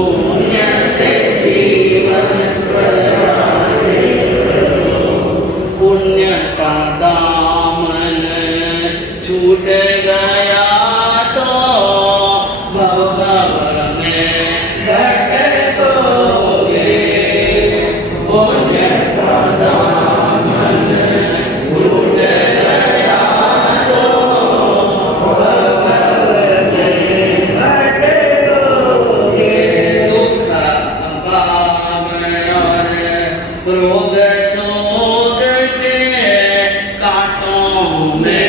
पुण्य से जीवन प्रयाणे चलो, पुण्य का दामन छूट गया तो भव में भटकोगे, पुण्य का दामन छूट गया तो भव में भटकोगे, दुख अभाव और रोग शोक के कांटों में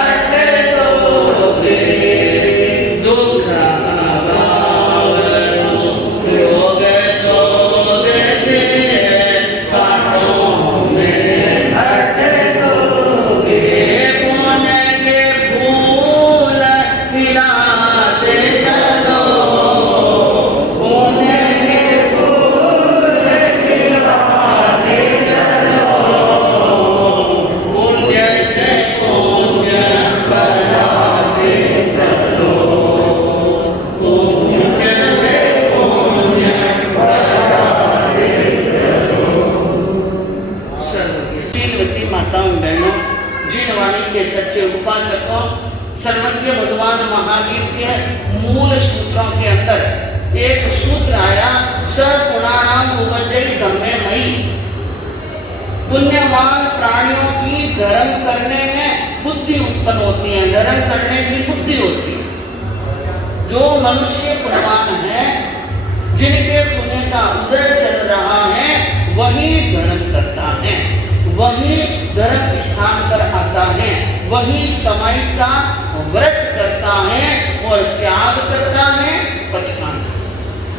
अटकोगे, दुख अभाव रोग शोक के कांटों में अटकोगे, पुण्य के फूल खिलाते चलो, पुण्य के फूल खिलाते चलो, पुण्य से पुण्य बढ़ाते चलो, पुण्य से पुण्य बढ़ाते चलो। सर्वज्ञ शीलवती माताओं बहनों, जिन वाणी के सच्चे उपासकों, सर्वज्ञ भगवान महावीर के मूल सूत्रों के अंदर एक सूत्र आया, सगुणानाम उपजयि धम्मे मयि। पुण्यवान प्राणियों की धर्म करने में बुद्धि उत्पन्न होती है, धर्म करने की बुद्धि होती है। जो मनुष्य पुण्यवान है, जिनके पुण्य का उदय चल रहा है, वही धर्म करता है, वही धर्म स्थान पर आता है, वही समय का व्रत करता है और त्याग करता है, पछताना।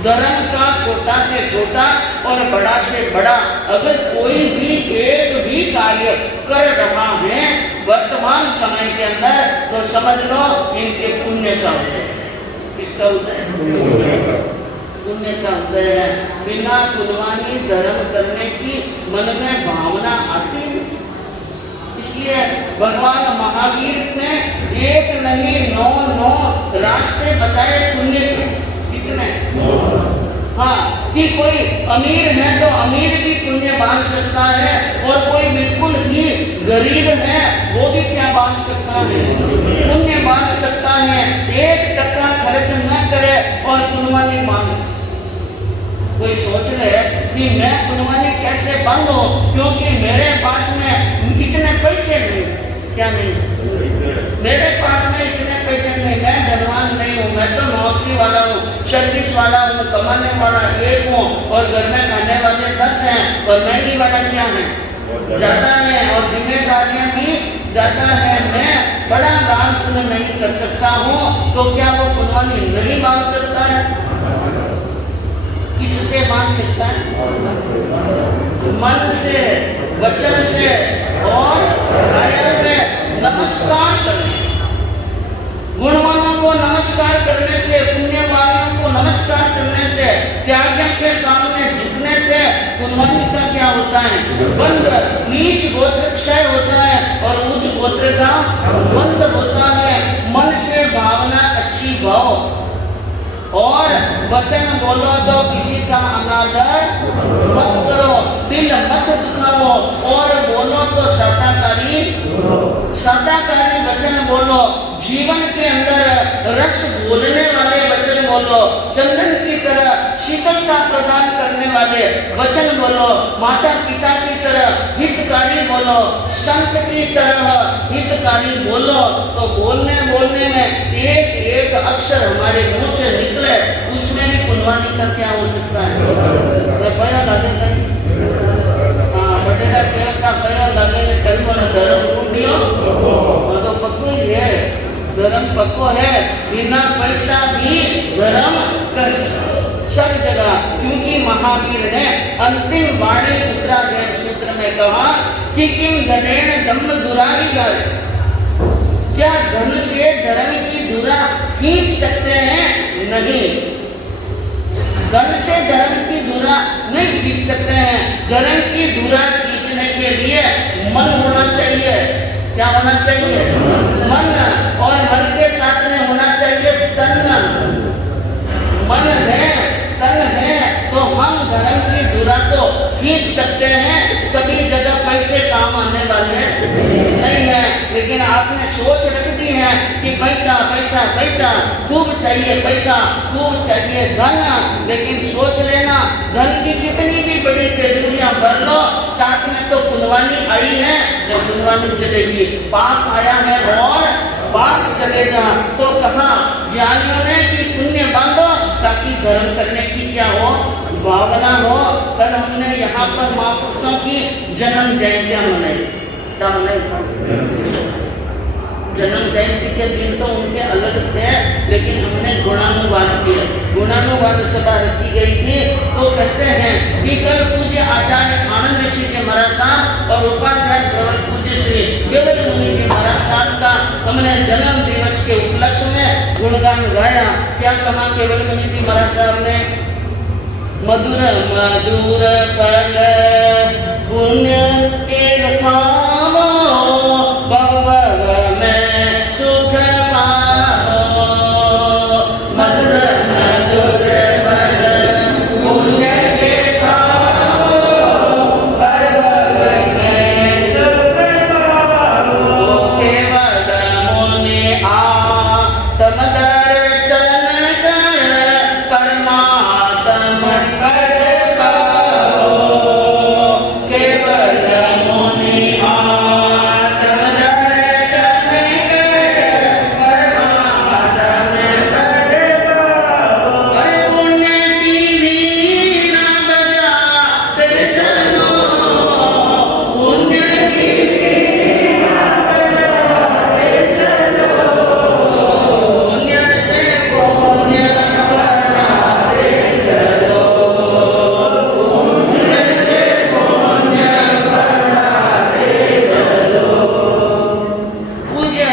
धर्म का छोटा से छोटा और बड़ा से बड़ा अगर कोई भी एक भी कार्य कर रहा है वर्तमान समय के अंदर, तो समझ लो इनके पुण्य का उदय है। किसका उदय है? पुण्य का उदय है। बिना पुण्यवानी धर्म करने की मन में भावना आती है। इसलिए भगवान महावीर ने एक नहीं 9 रास्ते बताए पुण्य के। कितने? हाँ, कि कोई अमीर है तो अमीर भी पुण्य बांध सकता है, और कोई बिल्कुल ही गरीब है वो भी क्या बांध सकता है? पुण्य बांध सकता है। 1 टका खर्च न करे और पुण्यवानी बांधे। कोई सोच ले कि मैं पुण्यवानी कैसे बांधूं, क्योंकि मेरे पास में इतने पैसे नहीं। क्या नहीं? मेरे पास में इतने पैसे नहीं, मैं धनवान नहीं हूँ, मैं तो नौकरी वाला हूँ, सर्विस वाला हूँ, कमाने वाला एक हूँ, और घर में खाने वाले 10 हैं, और महंगी वाला क्या है? ज्यादा है, और जिम्मेदारियां भी ज्यादा है। मैं बड़ा दान पुण्य नहीं कर सकता हूँ, तो क्या वो पुण्यवानी नहीं बांध सकता है? किससे बांध सकता है? मन से, वचन से और काया से नमस्कार करने। गुणवानों को नमस्कार करने से, पुण्यवानों को नमस्कार करने से, त्यागी के सामने झुकने से पुण्यवानी का क्या होता है? बंध। नीच गोत्र क्षय होता है और उच्च गोत्र का बंध होता है। मन से भावना अच्छी भाव, और वचन बोलो तो किसी का अनादर मत करो, दिल मत दुखाओ, और बोलो तो सदाकारी वचन बोलो। जीवन के अंदर रस बोलने वाले वचन बोलो, चंदन की तरह शीतलता प्रदान करने वाले वचन बोलो, माता पिता की तरह हितकारी बोलो, संत की तरह हितकारी बोलो। तो बोलने में एक एक अक्षर हमारे मुंह से निकले, उसमें भी पुण्यवानी का क्या हो सकता है? कृपया लगेगा बटेगा तेल का कया लगेगा टर्म और धर्म कुंडियो तो पक्को ही है, धर्म पक्को है, बिना पैसा भी धर्म कर सकते सब जगह। क्योंकि महावीर ने अंतिम वाणी उत्तराध्याय सूत्र में कहा कि किम धनेन धम्म दुरारी कर, क्या धन से धर्म की धुरा खींच सकते हैं? नहीं, धन से धर्म की धुरा नहीं खींच सकते हैं। धर्म की धुरा खींचने के लिए मन होना चाहिए। क्या होना चाहिए? मन, और मन के साथ में होना चाहिए तन। मन है को खींच सकते हैं। सभी जगह पैसे काम आने वाले नहीं है, लेकिन आपने सोच रख दी है कि पैसा पैसा पैसा, खूब चाहिए पैसा, खूब चाहिए धन। लेकिन सोच लेना, धन की कितनी भी बड़ी तिजोरियां भर लो, साथ में तो पुनवानी आई है, जब पुनवानी चलेगी, पाप आया है और पाप चलेगा। तो कहा ज्ञानियों ने कि पुण्य बांधो ताकि धर्म करने की क्या हो, भावना हो। कल हमने यहाँ पर महापुरुषों की जन्म जयंतियां मनाई, क्या मनाई? जन्म जयंती के दिन तो उनके अलग थे, लेकिन हमने गुणानुवाद किया, गुणानुवाद सभा रखी गई थी। तो कहते हैं कि कल पूज्य आचार्य आनंद ऋषि के महाराज साहब और उपाध्याय प्रवर पूज्य श्री केवल मुनि के महाराज साहब का हमने जन्म दिवस के उपलक्ष्य में गुणगान गाया। क्या कहा केवल मुनि जी महाराज साहब ने? मधुर मधुर फल पुण्य के रखावो, भव में सुख पाओ। मधुर मधुर फल पुण्य के रखावो, भव में सुख पाओ। केवल मुनि आत्म दर्शन कर परमात्म पद पाओ। केवल मुनि आत्म दर्शन कर परमात्म पद पाओ। पुण्य की वीणा बजाते चलो, पुण्य की वीणा बजाते चलो। पुण्य से पुण्य बढ़ाते चलो, पुण्य से पुण्य बढ़ाते चलो। पूज्य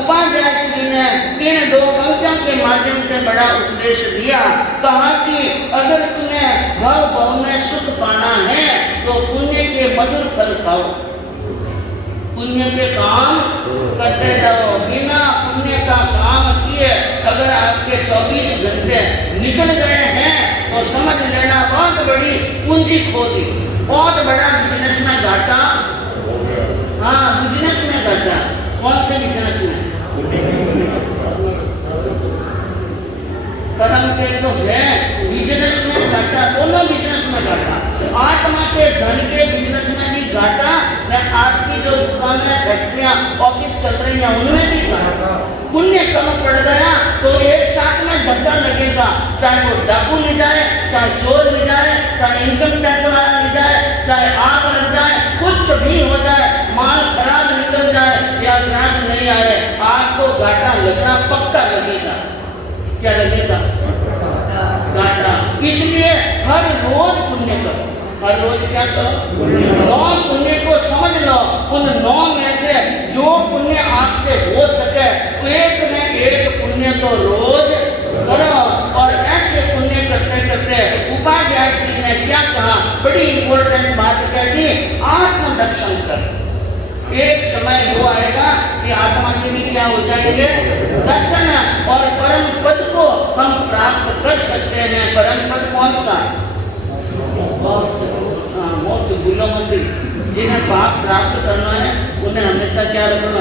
उपाध्याय श्री ने इन दो पंक्तियों के माध्यम से बड़ा उपदेश दिया। कहा कि अगर तुम्हें भव भव में सुख पाना है तो पुण्य के मधुर फल खाओ, पुण्य के काम करते जाओ। बिना पुण्य का काम किए अगर आपके 24 घंटे निकल गए हैं तो समझ लेना बहुत बड़ी पूंजी खो दी, बहुत बड़ा बिजनेस में घाटा। हाँ, बिजनेस में घाटा। कौन से बिजनेस में? कर्म के तो है, बिजनेस में घाटा, दोनों बिजनेस में घाटा। आत्मा के धन के बिजनेस में भी घाटा, न आपकी जो दुकानें, फैक्ट्रियां, ऑफिस चल रही हैं उनमें भी घाटा। पुण्य कम पड़ गया तो एक साथ में धक्का लगेगा, चाहे वो डाकू ले जाए, चाहे चोर ले जाए, चाहे इनकम टैक्स वाला ले जाए, चाहे आग लग जाए, कुछ भी हो जाए, माल खराब निकल जाए या ग्राहक नहीं आए, आपको घाटा लगना पक्का लगेगा। क्या लगेगा? घाटा। इसलिए हर रोज पुण्य करो, हर रोज क्या करो? 9 पुण्य को समझ लो। उन 9 में से जो पुण्य आपसे हो सके तो एक में एक पुण्य तो रोज करो। और ऐसे पुण्य करते करते उपाध्याय श्री ने क्या कहा, बड़ी इंपॉर्टेंट बात कह दी, आत्मदर्शन कर। एक समय वो आएगा कि आत्मा के भी क्या हो जाएंगे? दर्शन। और परम पद को हम प्राप्त कर सकते हैं। परम पद कौन सा? मोक्ष। भूलो मत, जिन्हें पाप प्राप्त करना है उन्हें हमेशा क्या रखना?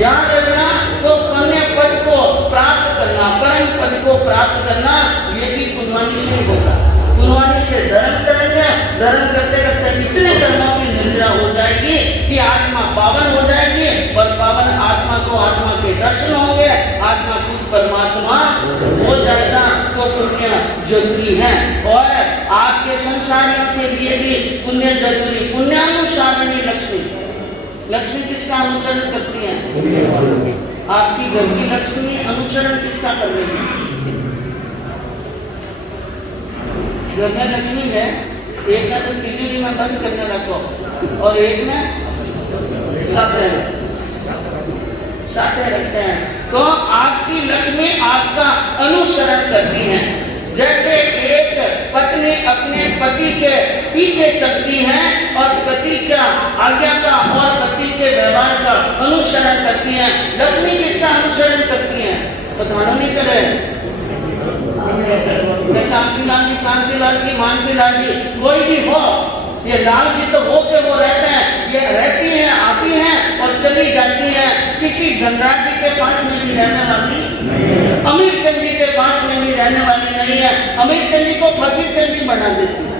याद रखना। तो पुण्य पद को प्राप्त करना, परम पद को प्राप्त करना, ये भी पुण्यवानी से होगा। पुण्यवानी से धर्म करेंगे, धर्म करते करते इतने कर्मों की निद्रा हो जाएगी कि आत्मा पावन हो जाएगी। और पावन आत्मा को आत्मा के दर्शन होंगे, आत्मा खुद परमात्मा हो जाएगा। तो पुण्य जरूरी है और आपके संसारियों के लिए भी पुण्य जरूरी। पुण्यानुसारिणी लक्ष्मी, लक्ष्मी किसका अनुसरण करती है? आपकी घर की लक्ष्मी अनुसरण किसका कर रही है? घर में लक्ष्मी है, एक ने तो तिजोरी में बंद करने रखो और एक में साथ रखते हैं। तो आपकी लक्ष्मी आपका अनुसरण करती है। जैसे एक पत्नी अपने पति के पीछे चलती है और पति का आज्ञा का और पति के व्यवहार का अनुसरण करती है, लक्ष्मी किसका अनुसरण करती है? बताना नहीं करे। शांतिलाल जी, कांतिलाल जी, मानतीलाल जी, कोई भी हो, ये लाल जी तो हो के वो रहते हैं, ये रहती हैं, आती हैं और चली जाती हैं। किसी धनराज जी के पास में भी रहने वाली, अमीर चंद जी के पास में भी रहने वाली नहीं है। अमीर चंद जी को फकीर चंद जी बना देती है।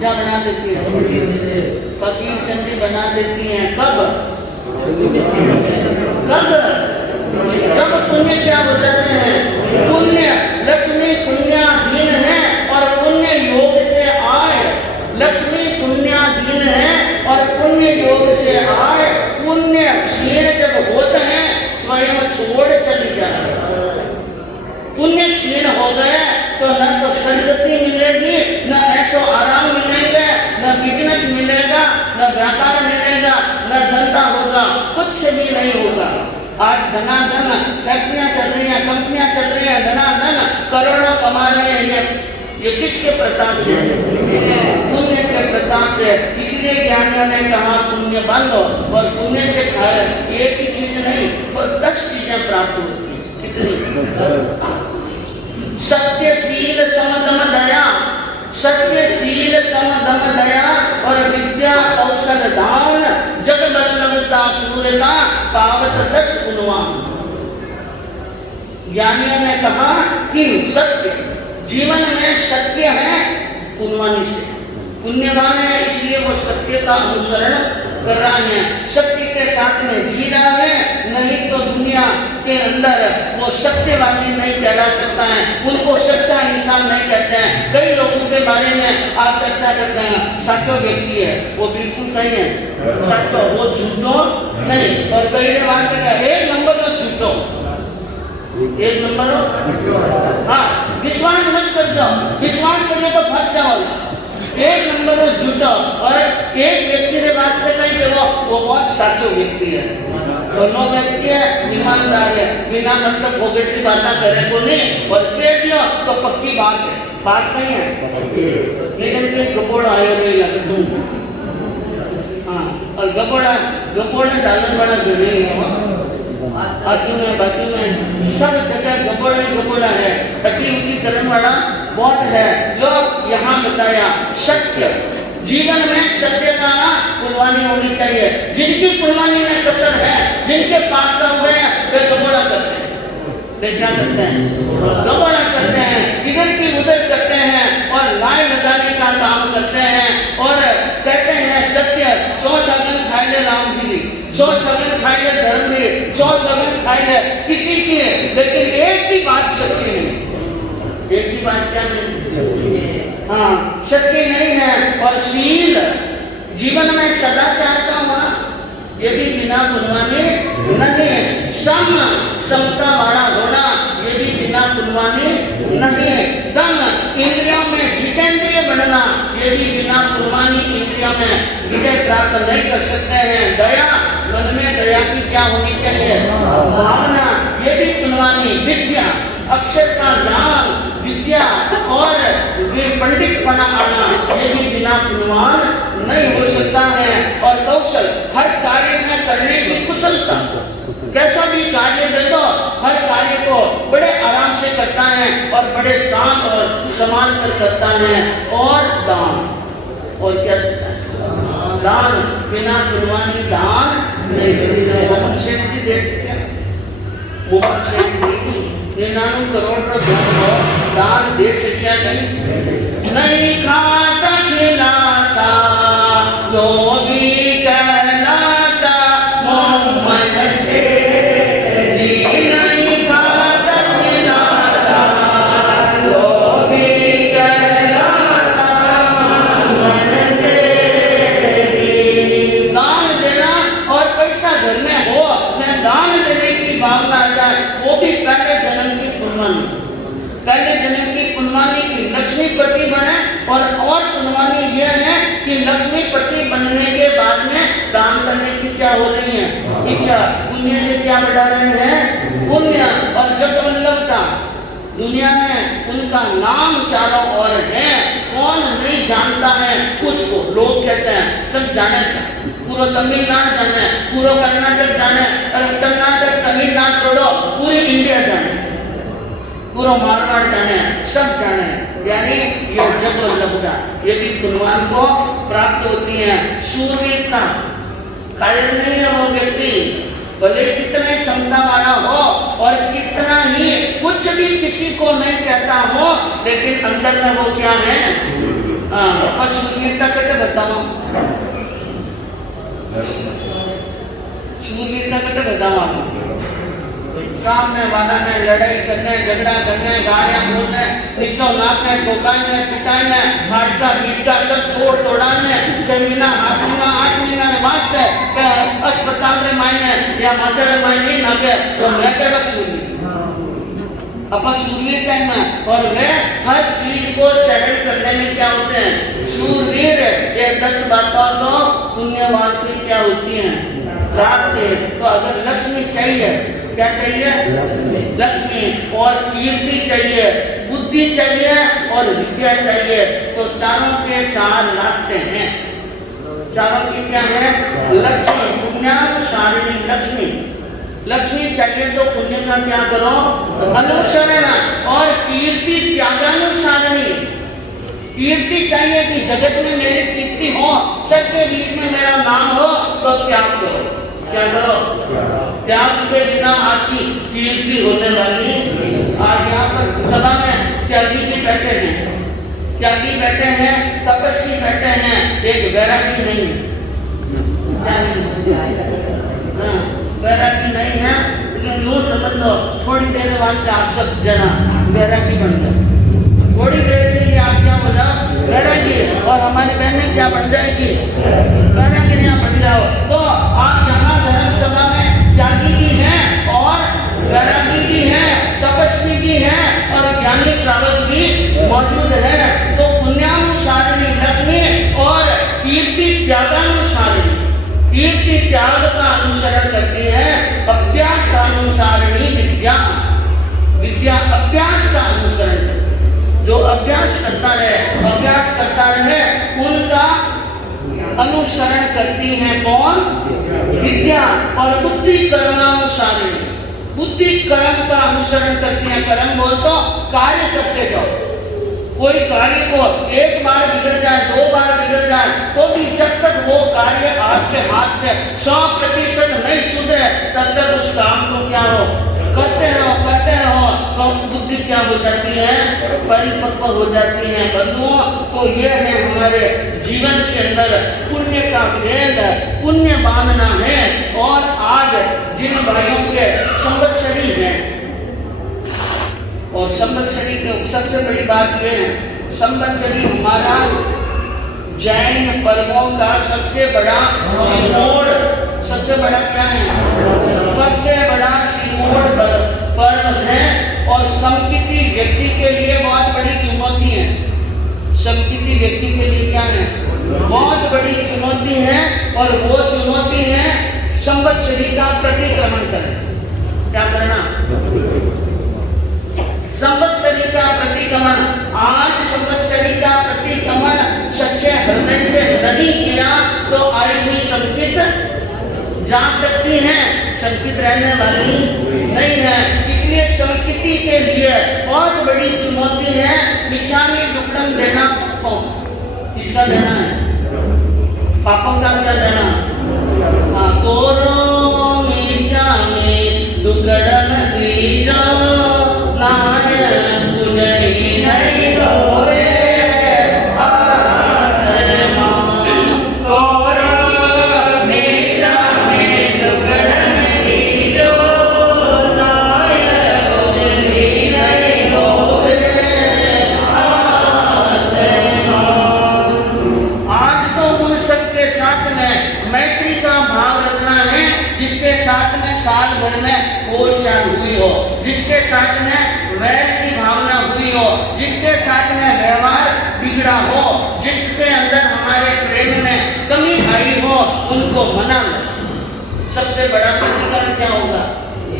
क्या बना देती है? फकीर चंद जी बना देती हैं। कब? जब पुण्य क्या हो जाते हैं, पुण्य लक्ष्मी पुण्याधीन है और पुण्य योग से आए, लक्ष्मी पुण्याधीन है और पुण्य योग से आए, पुण्य क्षीण जब होते हैं स्वयं छोड़ चली जाए। पुण्य क्षीण हो गए तो न तो सदगति मिलेगी, न ऐसो आराम मिलेंगे, न बिजनेस मिलेगा, न व्यापार मिलेगा, न धंधा होगा, कुछ भी नहीं होगा। आज धनाधन फैक्ट्रियां चल रही हैं, कंपनियां चल रही हैं, धनाधन करोड़ों कमा रहे हैं। ये किसके प्रताप से? पुण्य के प्रताप से। इसलिए ज्ञानियों ने कहा पुण्य बांधो और पुण्य से खाए। एक ही चीज नहीं, 10 चीजें प्राप्त होती है। कितनी? सत्यशील समदम दया, सत्यशील समदम दया और विद्या कौशल दान, जग बल्लभता सूरता पावत 10 गुणवान। ज्ञानियों ने कहा कि सत्य, जीवन में सत्य है पुण्यवानी से। पुण्यवान है इसलिए वो सत्य का अनुसरण कर रहा है, सत्य के साथ में जी रहा है। नहीं तो दुनिया के अंदर वो सत्यवादी नहीं कहला सकता है, उनको सच्चा इंसान नहीं कहते हैं। कई लोगों के बारे में आप चर्चा करते हैं, सच्चा व्यक्ति है, वो बिल्कुल नहीं है सच्चा, वो झूठो नहीं। और कई बात एक नंबर तो झूठो, एक नंबर हो। हाँ, विश्वास मत कर जाओ, विश्वास करिए तो फंस जाओगे। एक नंबर हो झूठा और एक व्यक्ति के वास्ते नहीं कि वो बहुत सच्चा व्यक्ति है। दोनों व्यक्ति है ईमानदार है, बिना मतलब भोगेटरी बातें करे को नहीं, और कह दिया तो पक्की बात है, बात नहीं है। लेकिन के गपोड़ आयो नहीं लगे तुम, हाँ, और गपोड़ा डालन बड़ा नहीं है। आजू में बाजू में सब जगह गपोड़ा है, टटी उटी करने वाला बहुत है। लोग यहाँ बताया सत्य, जीवन में सत्य का कुर्बानी होनी चाहिए। जिनकी कुर्बानी में कसर है, जिनके पाप का हुए हैं, वे गपोड़ा करते हैं। वे क्या करते हैं? गपोड़ा करते हैं, इधर की उधर करते हैं और लाए लगाने का काम करते हैं और कहते हैं सत्य। 100 सगन खाए ले राम जी, 100 सगन खाए ले धर्म जी, 100 सगन खाए ले किसी की, लेकिन एक भी बात सच्ची नहीं। एक भी बात क्या नहीं? हाँ, सच्ची नहीं है। और शील, जीवन में सदाचार का होना, ये भी बिना गुणवानी नहीं। समता वाला होना, ये भी बिना गुणवानी नहीं। दम, इंद्रियों में जितेंद्रिय बनना, ये भी बिना गुणवानी इंद्रियों में विजय प्राप्त नहीं कर सकते हैं। दया, मन में दया की क्या होनी चाहिए? भावना, ये भी गुणवानी। विद्या, अक्षर का ज्ञान, विद्या और पंडित बना आना, ये भी बिना गुणवान नहीं हो सकता है। और कौशल, हर कार्य में करने की कुशलता, कैसा भी कार्य दे दो, हर कार्य को बड़े आराम से करता है और बड़े शांत और समान कर करता है। और दान, और क्या दान, बिना गुणवानी दान नहीं देते। मोहन सेठ जी देखते हैं, मोहन सेठ जी 99 करोड़ दान दे सकिया नहीं खाता खिलाता जो भी कहलाता मोहम्मद से जी, नहीं खाता खिलाता जो भी कहलाता मोहम्मद से जी। दान देना और पैसा घर में हो, मैं दान देने की भावना आ जाए, वो भी पहले जन्म की कुर्बानी, पहले जन्म की कुर्बानी की लक्ष्मीपति बने। और कुर्बानी यह है कि लक्ष्मीपति बनने के बाद में दान करने की क्या हो रही है इच्छा, पुण्य से क्या बढ़ा रहे हैं? पुण्य। और जगवल्लभता, दुनिया में उनका नाम चारों ओर है, कौन नहीं जानता है उसको। लोग कहते हैं सब जाने से, पूरा तमिलनाडु जाने, पूरा कर्नाटक जाने, कर्नाटक तमिलनाडु छोड़ो पूरी इंडिया जाने, पूरा मारवाड़ जाने, सब जाने, यानी ये जग लब्धा यदि गुणवान को प्राप्त होती है। शूरवीरता, कायर नहीं है वो व्यक्ति, भले कितना ही क्षमता वाला हो और कितना ही कुछ भी किसी को नहीं कहता हो, लेकिन अंदर में वो क्या है, शूरवीरता कैसे बताओ, शूरवीरता कैसे बताओ आपको। सामने वाला ने लड़ाई करने, झगड़ा करने, गालियां बोलने, नीचो नाचने, ठोकाने, पिटाने, हाटका पीटका सब तोड़ तोड़ाने, 6 महीना 8 महीना 8 महीना वास्ते अस्पताल में मायने या माचर में मायने ना के तो मैं क्या सूर्य अपन सूर्य कहना। और वे हर चीज को सहन करने में क्या होते हैं, शूरवीर। ये 10 बातों तो पुण्यवान की क्या होती हैं, प्राप्त है। तो अगर लक्ष्मी चाहिए, क्या चाहिए, लक्ष्मी और कीर्ति चाहिए, बुद्धि चाहिए और विद्या चाहिए, तो चारों के 4 रास्ते हैं। चारों की क्या है, लक्ष्मी, पुण्यानुसारिणी लक्ष्मी। लक्ष्मी चाहिए तो पुण्य का क्या करो, अनुसरण, और कीर्ति त्यागानुसारिणी। कीर्ति चाहिए कि जगत में मेरी कीर्ति हो, सबके बीच में मेरा नाम हो, तो त्याग करो। क्या करो, त्याग के बिना आपकी कीर्ति होने वाली। आज यहाँ पर सभा में त्यागी जी बैठे हैं, त्यागी बैठे हैं, तपस्वी बैठे हैं, एक वैरागी नहीं है, वैरागी नहीं है। लेकिन यूँ समझ लो, थोड़ी देर वास्ते आप सब जना वैरागी बन गए, थोड़ी देर के लिए आप क्या हो जाओ, वैरागी, और हमारी बहनें क्या बन जाएगी, वैरागी बन जाओ। तो आप यहाँ धर्म सभा में त्यागी भी हैं और वैरागी भी हैं, तपस्वी भी हैं और ज्ञानी श्रावक भी मौजूद है। तो पुण्यानुसारिणी लक्ष्मी और कीर्ति त्यागानुसारिणी, कीर्ति त्याग का अनुसरण करती है। अभ्यास अनुसारिणी विद्या, विद्या अभ्यास का अनुसरण करती है। जो अभ्यास करता है, अभ्यास करता रहे, उनका अनुसरण करती है कौन, विद्या। और बुद्धि कर्मानुसारिणी, बुद्धि कर्म का अनुसरण करती है। कर्म बोल तो कार्य करते जाओ। कोई कार्य को एक बार बिगड़ जाए, 2 बार बिगड़ जाए, तो भी जब तक वो कार्य आपके हाथ से 100% नहीं सुधरे, तब तक उस काम को क्या हो, करते रहो, करते रहो। तो बुद्धि क्या हो जाती है, परिपक्व हो जाती है। बंधुओं, तो ये है हमारे जीवन के अंदर पुण्य का भेद, पुण्य बांधना है। और आज जिन भाइयों के संवत्सरी हैं, और संवत्सरी के सबसे बड़ी बात यह है, संवत्सरी हमारा जैन पर्वों का सबसे बड़ा सिमोड़, सबसे बड़ा क्या है, सबसे बड़ा सिमोड़ पर्व है। और समकिति व्यक्ति के लिए बहुत बड़ी चुनौती है। समकिति व्यक्ति के लिए क्या है, बहुत बड़ी चुनौती है। और वो चुनौती है संवत्सरी का प्रतिक्रमण करना। क्या करना, संवत्सरी का प्रतिक्रमण। आज संवत्सरी का प्रतिक्रमण सच्चे हृदय से नहीं किया तो आई हुई संकित जा सकती है, संकित रहने वाली नहीं है। इसलिए संकिति के लिए बहुत बड़ी चुनौती है। मिच्छामि दुक्कडम देना पापों, किसका देना है, पापों का क्या देना, कोरो मिच्छामि दुक्कडम दीजो नाय पुनरी नहीं होवे। साल भर में बोलचाल हुई हो, जिसके साथ में वैर की भावना हुई हो, जिसके साथ में व्यवहार बिगड़ा हो, जिसके अंदर हमारे प्रेम में कमी आई हो, उनको मना लो। सबसे बड़ा प्रतिक्रमण क्या होगा,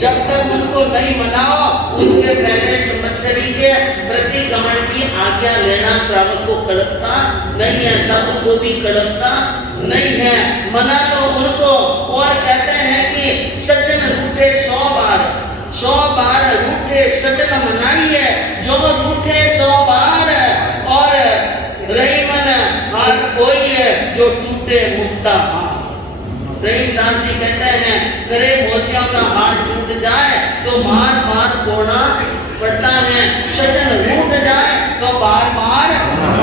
जब तक उनको नहीं मनाओ, उनके पहले संवत्सरी के प्रतिक्रमण की आज्ञा लेना श्रावक को कड़कता नहीं है, साधु को भी कड़कता नहीं है। मना लो उनको। और कहते हैं कि सज्जन रूठे 100 बार, 100 बार रूठे सज्जन तक मनाई है, जो रूठे 100 बार और रही मन हार कोई है, जो टूटे मुक्ता हार। रहीमदास जी कहते हैं, करे मोतियों का हार टूट जाए तो बार बार कोना पड़ता है, सजन रूठ जाए तो बार बार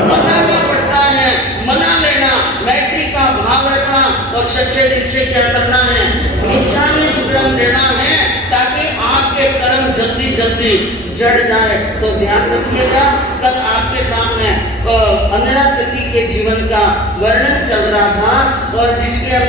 मनाना पड़ता है। मना लेना, मैत्री का भाव रखना और सच्चे दिल से क्या करना है, इच्छा में विक्रम देना है, ताकि आपके कर्म जल्दी जल्दी जड़ जाए। तो ध्यान रखिएगा, कल आपके सामने अंजना सखी के जीवन का वर्णन चल रहा था और जिसके